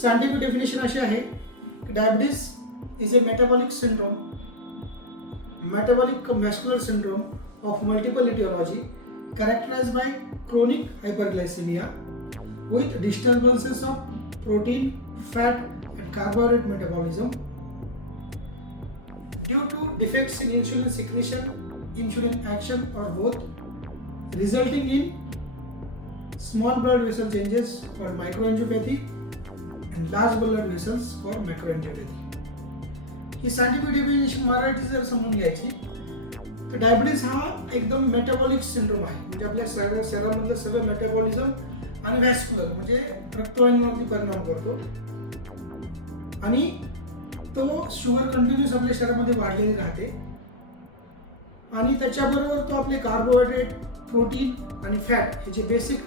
Scientific definition अशी आहे की diabetes is a metabolic syndrome metabolic muscular syndrome of multiple aetiology characterised by chronic hyperglycaemia with disturbances of protein fat and carbohydrate metabolism due to defects in insulin secretion insulin action or both resulting in small blood vessel changes for microangiopathy and large blood vessels for macroangiopathy. ही scientific definition Marathi जर समजून घ्यायची तर diabetes हा एकदम metabolic syndrome आहे. म्हणजे आपल्या शरीर शरीरामधलं सगळं मेटाबॉलिझम आणि व्हॅस्क्युलर म्हणजे रक्तवाहिनीवरती परिणाम करतो. आणि तो शुगर कंटिन्युअस आपल्या शरीरामध्ये वाढलेली राहते. आणि त्याच्याबरोबर तो आपले कार्बोहायड्रेट प्रोटीन आणि फॅट हे जे बेसिक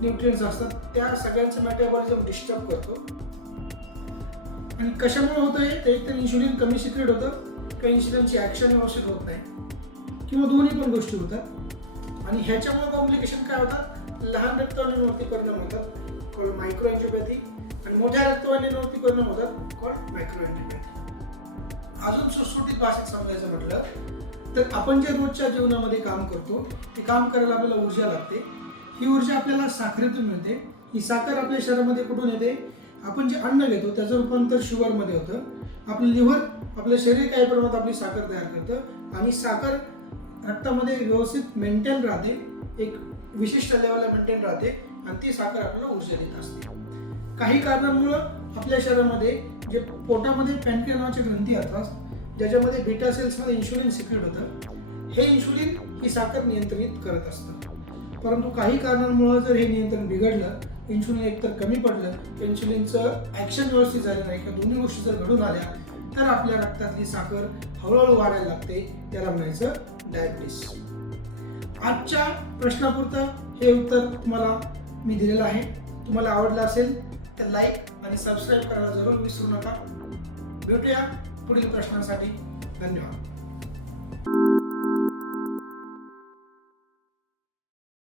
न्यूट्रियन्स असतात त्या सगळ्यांचं मेटाबॉलिझम डिस्टर्ब करतो. आणि कशामुळे होतं हे? ते एकतर इन्शुलिन कमी सिक्रेट होतं. काही इन्शुलिनची ॲक्शन व्यवस्थित होत नाही. किंवा दोन्ही पण गोष्टी होतात. आणि ह्याच्यामुळे कॉम्प्लिकेशन काय होतात लहान रक्तवाहिनीवरती परिणाम होतात. कॉल मायक्रो अँजिओपॅथी आणि मोठ्या रक्तवाहिनीवरती परिणाम होतात. कॉल मायक्रो अँजिओपॅथी अजून सुटसुटीत भाषेत सांगायचं म्हटलं तर आपण जे रोजच्या जीवनामध्ये काम करतो ते काम करायला आपल्याला ऊर्जा लागते. ही ऊर्जा आपल्याला साखरेतून मिळते. ही साखर आपल्या शरीरामध्ये कुठून येते? आपण जे अन्न घेतो त्याचं रूपांतर शुगरमध्ये होतं. आपलं लिव्हर आपलं शरीर काही प्रमाणात आपली साखर तयार करतं. आणि साखर रक्तामध्ये व्यवस्थित मेंटेन राहते. एक विशिष्ट लेवलला मेंटेन राहते. आणि ती साखर आपल्याला ऊर्जा देत असते. काही कारणांमुळं आपल्या शरीरामध्ये जे पोटामध्ये पॅन्क्रिया नावाची ग्रंथी असतात ज्याच्यामध्ये बीटा सेल्समध्ये इन्शुलिन सिक्रेट होतं हे इन्शुलिन ही साखर नियंत्रित करत असतं. परंतु काही कारणांमुळं जर हे नियंत्रण बिघडलं इन्शुलिन एकतर कमी पडलं इन्शुलिनचं ॲक्शन व्यवस्थित झालं नाही किंवा दोन्ही गोष्टी जर घडून आल्या तर आपल्या रक्तातली साखर हळूहळू वाढायला लागते त्याला म्हणायचं डायबिटीस आजच्या प्रश्नापुरतं हे उत्तर तुम्हाला मी दिलेलं आहे. तुम्हाला आवडलं असेल तर लाईक आणि सबस्क्राईब करायला जरूर विसरू नका. भेटूया पुढील प्रश्नासाठी. धन्यवाद.